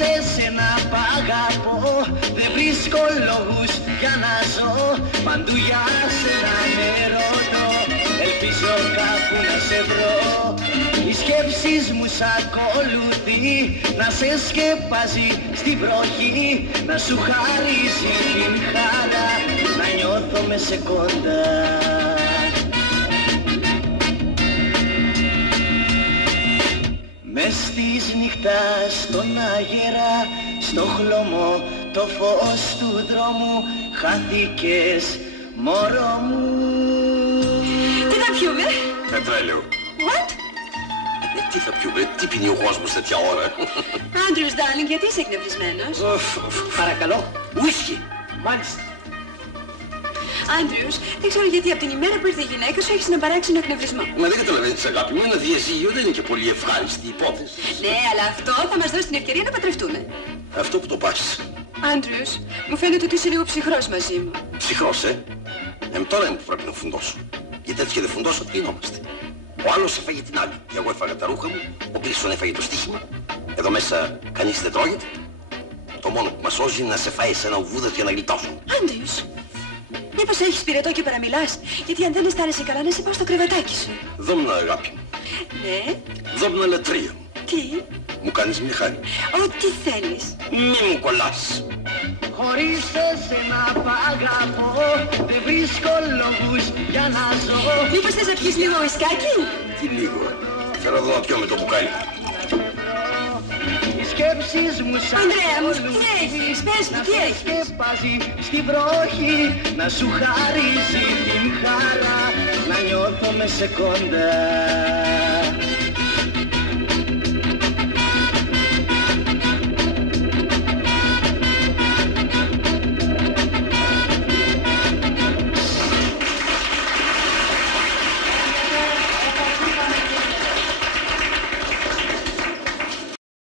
σε σένα π' αγαπώ. Δεν βρίσκω λόγους για να ζω, παντού για σένα με ρωτώ. Ελπίζω κάπου να σε βρω, οι σκέψεις μου σ' ακολουθεί, να σε σκεπάζει στην βροχή, να σου χαρίσει την χαρά, να νιώθω με σε κοντά. Μες της νύχτας στον αγέρα, στο χλωμό το φως του δρόμου, χάθηκες μωρό μου. Τι θα πιούμε? Πετρέλαιο. What? Τι θα πιούμε, τι πίνει ο κόσμος τέτοια ώρα? Άντρους, darling, γιατί είσαι εκνευρισμένος? Παρακαλώ. Ουίσκι. Μάλιστα. Άντρους, δεν ξέρω γιατί από την ημέρα που ήρθε η γυναίκα σου έχεις ένα παράξενο εκνευρισμό. Μα δεν καταλαβαίνεις, αγάπη μου, ένα διαζύγιο δεν είναι και πολύ ευχάριστη υπόθεση. Ναι, αλλά αυτό θα μας δώσει την ευκαιρία να παντρευτούμε. Αυτό που το πας. Άντρους, μου φαίνεται ότι είσαι λίγο ψυχρός μαζί μου. Ψυχρός, τώρα είναι που πρέπει να φουντώσω. Γιατί έτσι και δεν φουντώσω, τι γινόμαστε? Ο άλλος έφαγε την άλλη. Και εγώ έφαγα τα ρούχα μου, ο Πίλσον έφαγε το στοίχημα. Εδώ μέσα κανείς δεν τρώγεται. Το μόνο που μας σώζει είναι να σε φάει σε ένα ουβούδας για να γλιτώσω. Άντρους, μήπως έχεις πυρετό και παραμιλάς? Γιατί αν δεν αισθάνεσαι καλά να σε πάω στο κρεβατάκι σου. Δόμνα, αγάπη μου. Ναι. Δόμνα λατρεία μου. Τι? Μου κάνεις μια χάρη. Ό,τι θέλεις. Μη μου κολλάς. Χωρίς εσένα π' αγαπώ, δεν βρίσκω λόγους για να ζω. Μήπως θες να πιεις λίγο ουισκάκι? Τι λίγο, θέλω εδώ να πιω με το μπουκάλι. Οι σκέψεις μου σ' Ανδρέα μου, τι έχεις, πες μου, τι έχεις? Να σε σκεπάζει στην βροχή, να σου χαρίσει την χαρά, να νιώθω με σε κοντά.